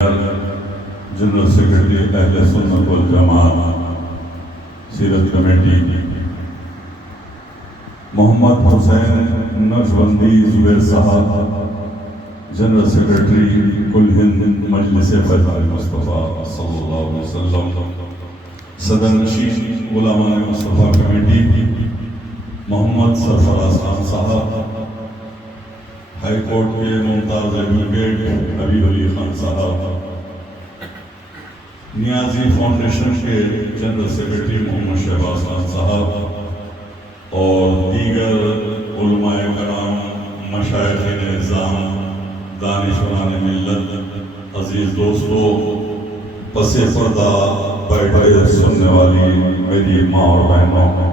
General secretary اہل سنت والجماعت سیرت کمیٹی، محمد حسین نقشبندی زبیر صاحب جنرل سیکرٹری کل ہند مجلس فیضان مصطفیٰ صلی اللہ علیہ وسلم، صدر نشین علماء مصطفیٰ کمیٹی محمد سرفراز خان صاحب، ہائی کورٹ کے ممتاز ایڈوکیٹ حبیب علی خان صاحب، نیازی فاؤنڈیشن کے جنرل سیکرٹری محمد شہباز خان صاحب اور دیگر علماء کرام، مشائخ نظام، دانشوران ملت، عزیز دوستو، پس پردہ بیٹھے سننے والی میری ماں اور بہنوں،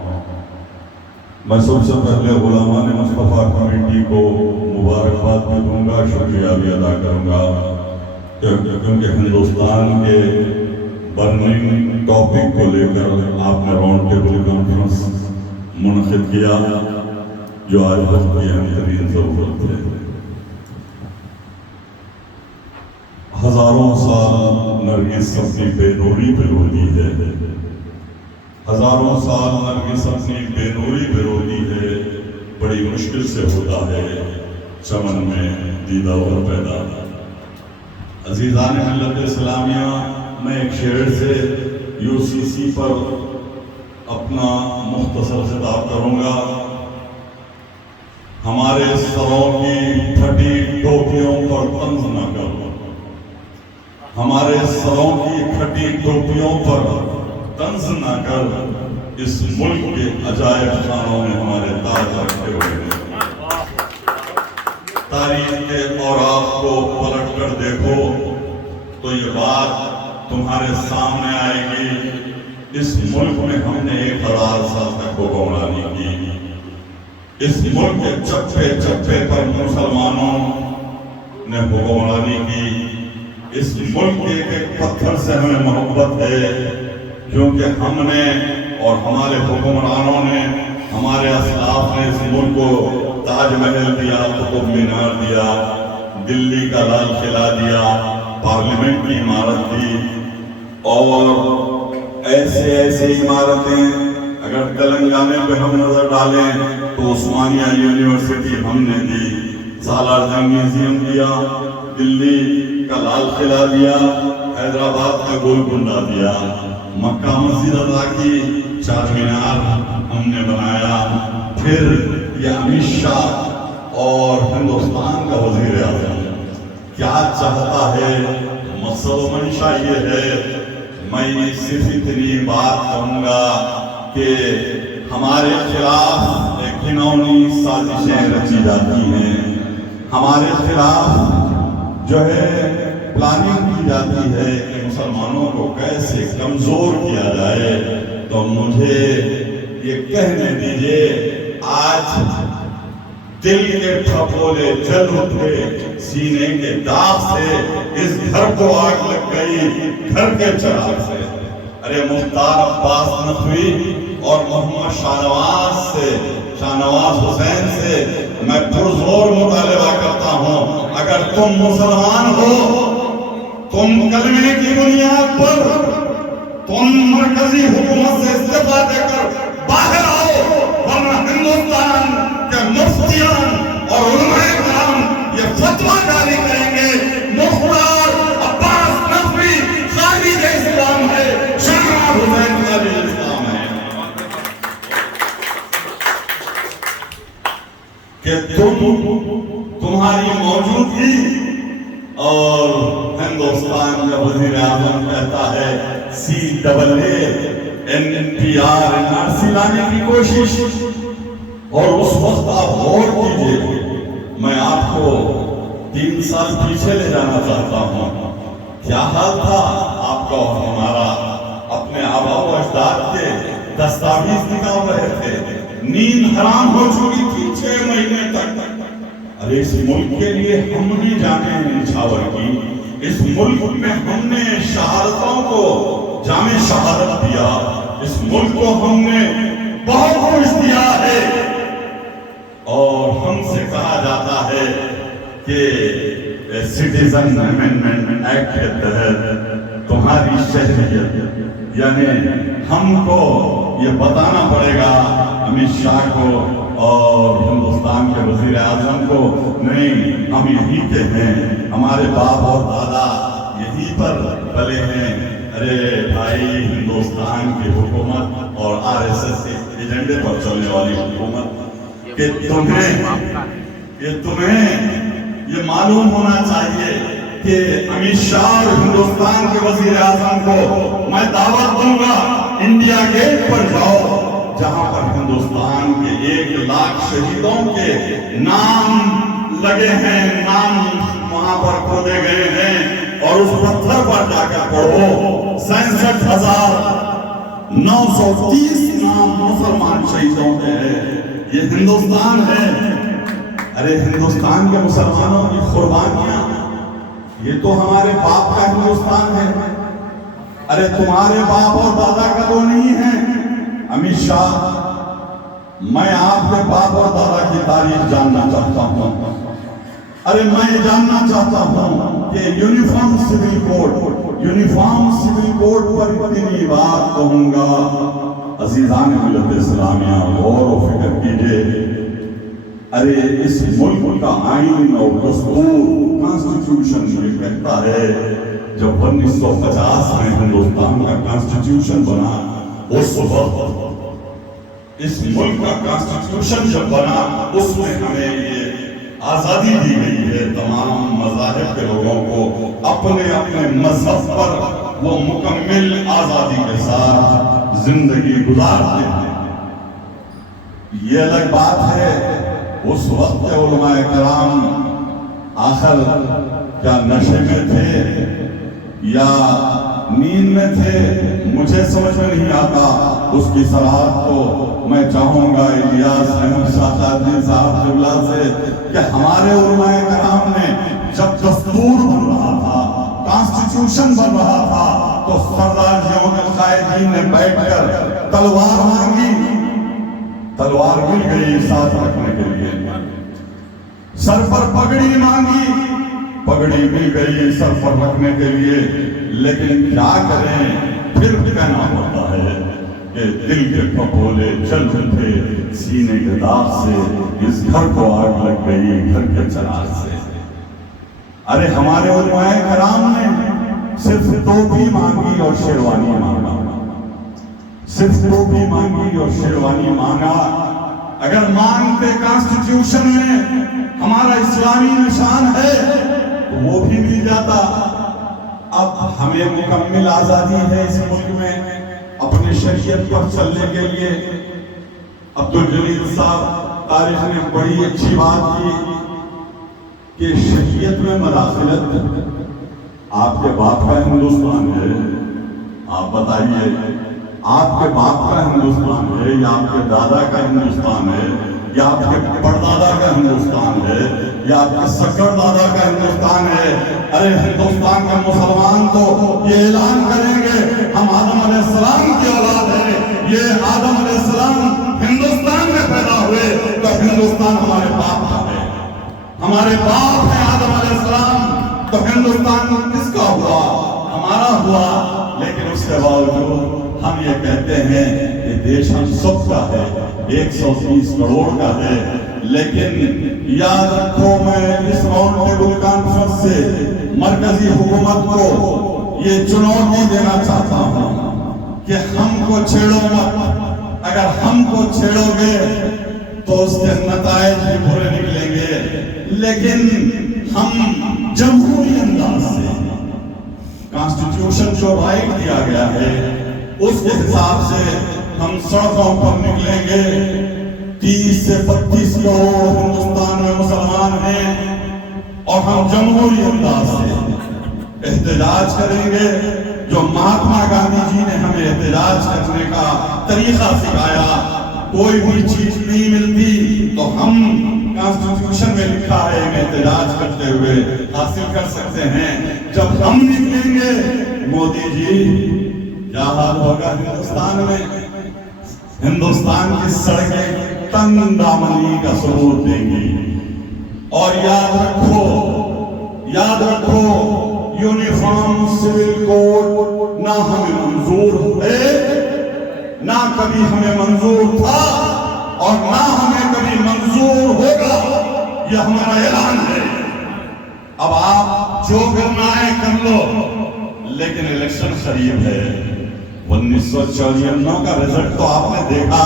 میں سب سے پہلے علماء مصطفیٰ کمیٹی کو مبارکباد بھی دوں گا، شکریہ بھی ادا کروں گا، کیونکہ ہندوستان کے برننگ ٹاپک کو لے کر آپ نے راؤنڈ ٹیبل کانفرنس منعقد کیا جو آج وقت کی اہم ترین ضرورت ہے۔ ہزاروں سال نرگس اپنی بے نوری پہ روتی ہے، ہزاروں سال نرگس اپنی بے نوری پہ روتی ہے، بڑی مشکل سے ہوتا ہے چمن میں دیدہ اور پیدا۔ عزیزان ملت اسلامیہ، میں ایک شعر سے UCC پر اپنا مختصر خطاب کروں گا۔ ہمارے سروں کی پھٹی ٹوپیوں پر طنز نہ کرو، ہمارے سروں کی پھٹی ٹوپیوں پر طنز نہ کر، اس ملک کے عجائب خانوں میں ہمارے تاج رکھے ہوئے ہیں۔ تاریخ کے اوراق کو پلٹ کر دیکھو تو یہ بات تمہارے سامنے آئے گی، اس ملک میں ہم نے 1000 سال تک حکمرانی کی، اس ملک کے چپے چپے پر مسلمانوں نے حکمرانی کی، اس ملک کے ایک پتھر سے ہمیں محبت ہے، کیونکہ ہم نے اور ہمارے حکمرانوں نے، ہمارے اسلاف نے اس ملک کو تاج محل دیا، قطب مینار دیا، دلی کا لال قلعہ دیا، پارلیمنٹ کی عمارت دی، اور ایسے عمارتیں اگر تلنگانہ پہ ہم نظر ڈالیں تو عثمانیہ یونیورسٹی ہم نے دی، سالار جنگ میوزیم دیا، دلی کا لال قلعہ دیا، حیدرآباد کا گولکنڈہ دیا، مکہ مسجد ادا کی، چار مینار ہم نے بنایا۔ پھر یہ امت شاہ اور ہندوستان کا وزیر اعظم کیا چاہتا ہے، مقصد و منشا یہ ہے، میں صرف اتنی بات کہوں گا کہ ہمارے خلاف ایک گھناؤنی سازشیں رچی جاتی ہیں، ہمارے خلاف جو ہے پلاننگ کی جاتی ہے کہ مسلمانوں کو کیسے کمزور کیا جائے، تو مجھے یہ کہنے دیجئے، آج دل کے پھپھولے جل اٹھے سینے کے داغ سے، اس گھر کو آگ لگ گئی گھر کے چراغ سے۔ ارے مختار عباس نقوی اور محمد شاہنواز حسین سے میں پرزور مطالبہ کرتا ہوں، اگر تم مسلمان ہو، تم کلمے کی بنیاد پر تم مرکزی حکومت سے استعفا دے کر باہر آؤ، ورنہ ہندوستان کے مفتیان اور علماء کرام یہ فتویٰ جاری کریں گے، مختار عباس نقوی خارج اسلام ہے، شاہنواز حسین خارج اسلام ہے۔ کہ تمہاری موجودگی اور ہندوستان کا وزیر اعظم کہتا ہے CAA NPR NRC لانے کی کوشش، اور اس وقت آپ غور کیجئے، میں آپ کو 3 سال پیچھے لے جانا چاہتا ہوں، کیا حال تھا آپ کا اور ہمارا، اپنے آبا و اجداد کے دستاویز نکال رہے تھے، نیند حرام ہو چکی تھی 6 مہینے تک۔ ارے اس ملک کے لیے ہم نے جانیں نچھاور کی، اس ملک میں ہم نے شہادتوں کو جامع شہادت دیا، اس ملک کو ہم نے بہت کچھ دیا ہے، اور ہم سے کہا جاتا ہے کہ سٹیزن امینڈمنٹ ایکٹ کے تحت تمہاری شہریت، یعنی ہم کو یہ بتانا پڑے گا امت شاہ کو اور ہندوستان کے وزیر اعظم کو، نہیں ہم یہیں کے ہیں، ہمارے باپ اور دادا یہیں پر پلے ہیں۔ ارے بھائی، ہندوستان کی حکومت اور RSS کے ایجنڈے پر چلنے والی حکومت کہ تمہیں یہ معلوم ہونا چاہیے کہ امت شاہ ہندوستان کے وزیر اعظم کو میں دعوت دوں گا، انڈیا گیٹ پر جاؤ جہاں پر ہندوستان کے 1 لاکھ شہیدوں کے نام لگے ہیں، نام وہاں پر کھودے گئے ہیں، اور اس پتھر پر جا کر پڑھو 66,930 نام مسلمان شہیدوں کے ہیں۔ یہ ہندوستان ہے۔ ارے ہندوستان کے مسلمانوں کی قربانیاں، یہ تو ہمارے باپ کا ہندوستان ہے۔ ارے تمہارے باپ اور دادا کا تو نہیں ہے۔ امت شاہ، میں آپ کے باپ اور دادا کی تاریخ جاننا چاہتا ہوں۔ ارے میں جاننا چاہتا ہوں کہ یونیفارم سول کوڈ پر اتنی بات کہوں گا۔ عزیزان ملت اسلامیہ، غور و فکر کیجئے۔ ارے اس ملک کا آئین اور دستور، کانسٹیٹیوشن یہ کہتا ہے، جب 1950 میں ہندوستان کا کانسٹیٹیوشن بنا، اس وقت اس ملک کا کانسٹیٹیوشن جب بنا، اس میں ہمیں یہ آزادی دی گئی ہے تمام مذاہب کے لوگوں کو اپنے اپنے مذہب پر وہ مکمل آزادی کے ساتھ زندگی گزارتے ہیں۔ یہ الگ بات ہے اس وقت کے علماء کرام آخر کیا نشے میں تھے یا نیند میں تھے، مجھے سمجھ میں نہیں آتا۔ اس کی صلاحت کو میں چاہوں گا الیاس احمد شاہ قادری صاحب قبلہ سے کہ ہمارے علماء کرام نے جب دستور بن رہا تھا، کانسٹیٹیوشن بن رہا تھا، تو سردار جمہور قائدین نے بیٹھ کر تلوار مانگی، تلوار مل گئی ساتھ رکھنے کے لیے، سر پر پگڑی مانگی، پگڑی مل گئی سر پر رکھنے کے لیے، لیکن کیا کریں، پھر کہنا پڑتا ہے کہ دل کے پھپھولے جل اٹھے سینے کے داغ سے، اس گھر کو آگ لگ گئی گھر کے چراغ سے۔ ارے ہمارے علماء کرام نے صرف ٹوپی مانگی اور شیروانی مانگا، صرف ٹوپی مانگی اور شیروانی مانگا۔ اگر مانگتے کانسٹیٹیوشن میں ہمارا اسلامی نشان ہے تو وہ بھی مل جاتا۔ اب ہمیں مکمل آزادی ہے اس ملک میں اپنے شریعت پر چلنے کے لیے۔ عبدالجلیل صاحب تاریخ نے بڑی اچھی بات کی کہ شریعت میں مداخلت، آپ کے باپ کا ہندوستان ہے، آپ بتائیے آپ کے باپ کا ہندوستان ہے یا آپ کے دادا کا ہندوستان ہے یا آپ کے پردادا کا ہندوستان ہے یا آپ کے سکر دادا کا ہندوستان ہے؟ ارے ہندوستان کا مسلمان تو یہ اعلان کریں گے ہم آدم علیہ السلام کی اولاد ہیں، یہ آدم علیہ السلام ہندوستان میں پیدا ہوئے تو ہندوستان ہمارے باپ کا ہے، ہمارے باپ ہیں آدم علیہ السلام، تو ہندوستان کس کا ہوا؟ ہمارا ہوا۔ لیکن اس کے باوجود ہم یہ کہتے ہیں کہ دیش ہم سب کا ہے، 130 کروڑ کا ہے، لیکن یاد رکھو میں اس راؤنڈ ٹیبل کانفرنس سے مرکزی حکومت کو یہ چنوتی دینا چاہتا ہوں کہ ہم کو چھیڑو مت، اگر ہم کو چھیڑو گے تو اس کے نتائج بھی برے نکلیں گے، لیکن ہم جمہوری انداز سے کانسٹیٹیوشن جو رائٹ دیا گیا ہے اس کے حساب سے ہم سڑکوں پر نکلیں گے۔ 30 سے 32 کروڑ ہندوستان میں مسلمان ہیں اور ہم جمہوری انداز سے احتجاج کریں گے۔ جو مہاتما گاندھی جی نے ہمیں احتجاج کرنے کا طریقہ سکھایا، کوئی بھی چیز نہیں ملتی تو ہم کانسٹیٹیوشن میں لکھا ہے احتجاج کرتے ہوئے حاصل کر سکتے ہیں۔ جب ہم نکلیں گے مودی جی کیا حال ہوگا ہندوستان میں؟ ہندوستان کی سڑکیں تنگ دامنی کا ثبوت دیں گی۔ اور یاد رکھو یاد رکھو یونیفارم سول کوڈ نہ ہمیں منظور ہے، نہ کبھی ہمیں منظور تھا اور نہ ہمیں کبھی منظور ہوگا، یہ ہمارا اعلان ہے۔ اب آپ جو کرنا ہے کر لو، لیکن الیکشن قریب ہے۔ 1994 کا رزلٹ تو آپ نے دیکھا،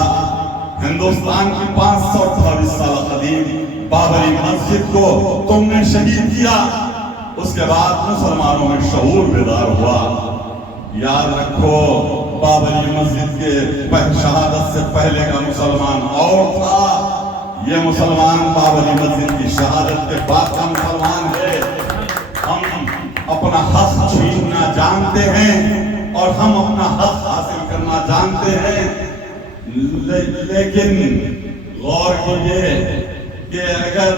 ہندوستان کی 528 سال قدیم بابری مسجد کو تم نے شہید کیا، اس کے بعد مسلمانوں میں شعور بیدار ہوا۔ یاد رکھو بابری مسجد کے شہادت سے پہلے کا مسلمان اور تھا، یہ مسلمان بابری مسجد کی شہادت کے بعد کا مسلمان ہے۔ ہم اپنا حق چھیننا جانتے ہیں اور ہم اپنا حق حاصل کرنا جانتے ہیں، لیکن غور کیجئے کہ اگر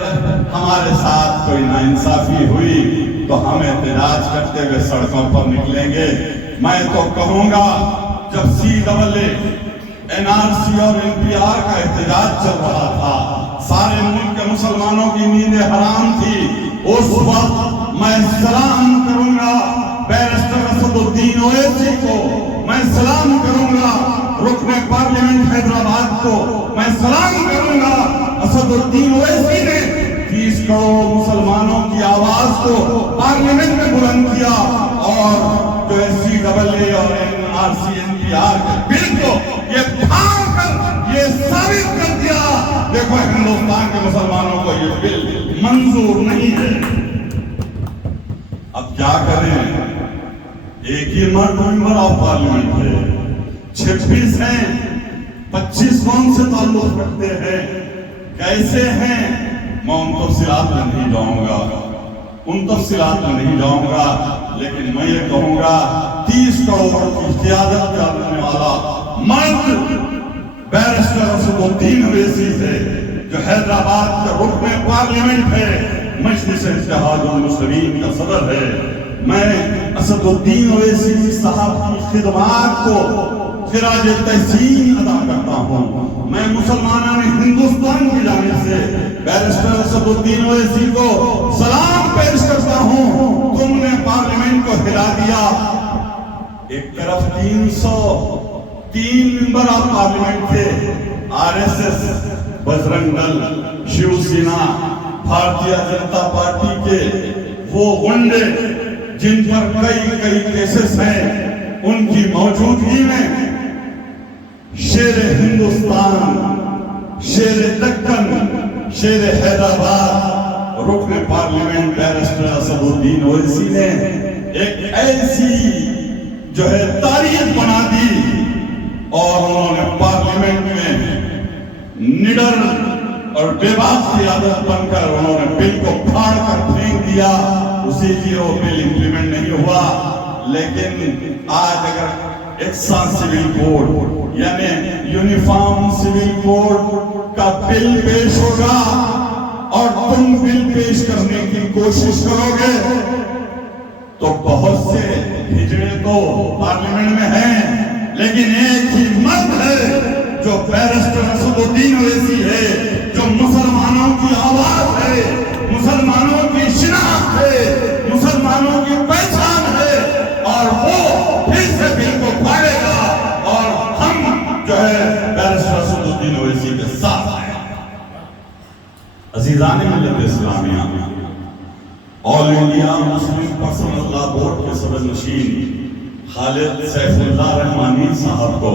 ہمارے ساتھ کوئی ناانصافی ہوئی تو ہم احتجاج کرتے ہوئے سڑکوں پر نکلیں گے۔ میں تو کہوں گا جب CAA NRC اور NPR کا احتجاج چل رہا تھا، سارے ملک کے مسلمانوں کی نیندیں حرام تھی، اس وقت میں سلام کروں گا بیرسٹر اسد الدین اویسی کو، میں سلام کروں گا رکن پارلیمنٹ حیدرآباد کو، میں سلام کروں گا اسد الدین اویسی نے 30 کروڑ مسلمانوں کی آواز کو پارلیمنٹ میں بلند کیا اور جو CAA اور NRC NPR کے بل کو یہ پھاڑ کر یہ ثابت کر دیا، دیکھو ہندوستان کے مسلمانوں کو یہ بل منظور نہیں ہے۔ اب کیا کریں؟ ایک ہی ممبر آف پارلیمنٹ ہے، 26 ہیں، 25 کون سے تعلق رکھتے ہیں، کیسے ہیں، میں ان تفصیلات میں نہیں جاؤں گا، لیکن میں یہ کہوں گا 30 کروڑ کی قیادت کرنے والا مرد بیرسٹر اسد الدین اویسی ہے، جو حیدرآباد کا رکن پارلیمنٹ ہے، مجلس اتحاد المسلمین کا صدر ہے۔ میں اسد الدین اویسی صاحب کی خدمات کو خراج تحسین ادا کرتا ہوں۔ میں مسلمانان ہندوستان کی جانب سے بیرسٹر اسد الدین اویسی کو سلام پیش کرتا ہوں، تم نے پارلیمنٹ کو ہلا دیا۔ ایک طرف 303 ممبر آف پارلیمنٹ تھے، RSS، بجرنگ دل، شیو سینا، بھارتیہ جنتا پارٹی کے وہ غنڈے جن پر کئی کیسز ہیں، ان کی موجودگی میں شیر ہندوستان، شیر دکن، شیر حیدرآباد، رکن پارلیمنٹ بیرسٹر اسد الدین اویسی نے ایک ایسی جو ہے تاریخ بنا دی اور انہوں نے پارلیمنٹ میں نڈر اور بے باک قیادت بن کر انہوں نے بل کو پھاڑ کر پھینک دیا، اسی لیے وہ بل امپلیمنٹ نہیں ہوا۔ لیکن آج اگر یکساں سول کوڈ یعنی یونیفارم سول کوڈ کا بل پیش ہوگا اور تم بل پیش کرنے کی کوشش کرو گے تو بہت سے ہجڑے تو پارلیمنٹ میں ہیں، لیکن ایک ہی مرد ہے جو بیرسٹر اسد الدین اویسی ہے، جو مسلمانوں کی آواز ہے، مسلمانوں کی شناخت ہے، مسلمانوں کی پہچان ہے، اور وہ پھر سے بل کو پھاڑے گا اور ہم جو ہے بیرسٹر اسد الدین اویسی کے ساتھ ہیں۔ عزیزان ملت اسلامیہ، آل انڈیا مسلم پرسنل لا بورڈ کے صدر نشین خالد سیف اللہ رحمانی صاحب کو،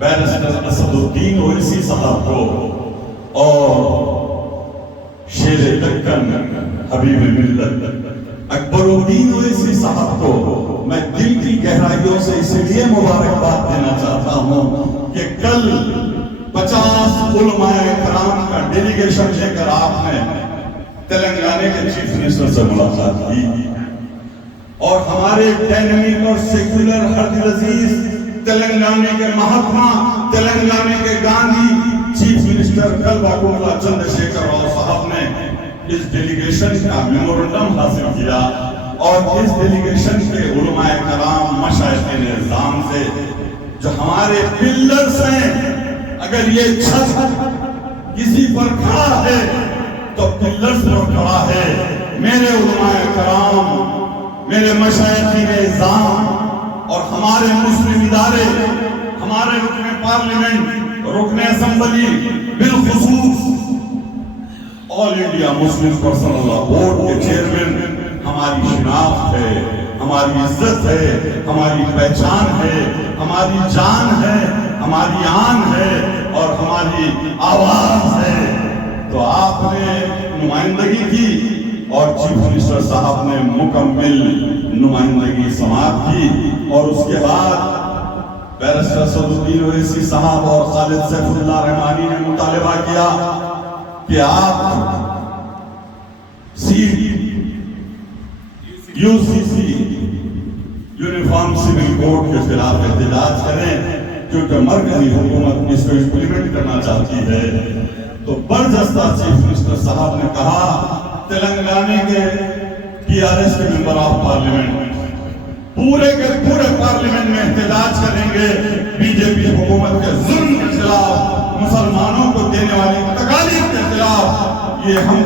بیرسٹر اسد الدین اویسی صاحب کو اور شیر دکن حبیب ملت اکبر الدین اویسی صاحب کو میں دل کی گہرائیوں سے اس لیے مبارکباد دینا چاہتا ہوں کہ کل 50 علماء کرام کا ڈیلیگیشن لے کر آپ نے تلنگانہ کے چیف منسٹر سے ملاقات کی، اور ہمارے ڈائنامک اور سیکولر عبد العزیز تلنگانہ کے مہاتما، تلنگانہ کے گاندھی چیف منسٹر کلباکنڈلا چندر شیکھر راؤ صاحب نے اس ڈیلیگیشن کا میمورنڈم حاصل کیا، اور اس ڈیلیگیشن کے علماء کرام مشائخ نظام سے جو ہمارے پلرز ہیں، اگر یہ چھت کسی پر کھڑا ہے تو پلرز پر کھڑا ہے، میرے علماء کرام، میرے مشائخین اعظام اور ہمارے مسلم ادارے، ہمارے رکن پارلیمنٹ، رکن اسمبلی، بالخصوص آل انڈیا مسلم پرسنل لا بورڈ کے چیئرمین ہماری شناخت ہے، ہماری عزت ہے، ہماری پہچان ہے، ہماری جان ہے، ہماری آن ہے اور ہماری آواز ہے۔ تو آپ نے نمائندگی کی اور چیف منسٹر صاحب نے مکمل نمائندگی سماعت کی، اور اس کے بعد بیرسٹر صدرالدین اویسی صاحب اور خالد سیف اللہ رحمانی نے مطالبہ کیا کہ آپ UCC یونیفارم سول کوڈ کے خلاف احتجاج کریں، کیونکہ مرکزی حکومت اس کو امپلیمنٹ کرنا چاہتی ہے۔ تو برجستہ چیف منسٹر صاحب نے کہا تلنگانے کے TRS کے ممبر آف پارلیمنٹ پورے کے پورے پارلیمنٹ میں احتجاج کریں گے BJP حکومت کے ظلم کے خلاف، مسلمانوں کو دینے والی تکالیف کے خلاف۔ یہ ہم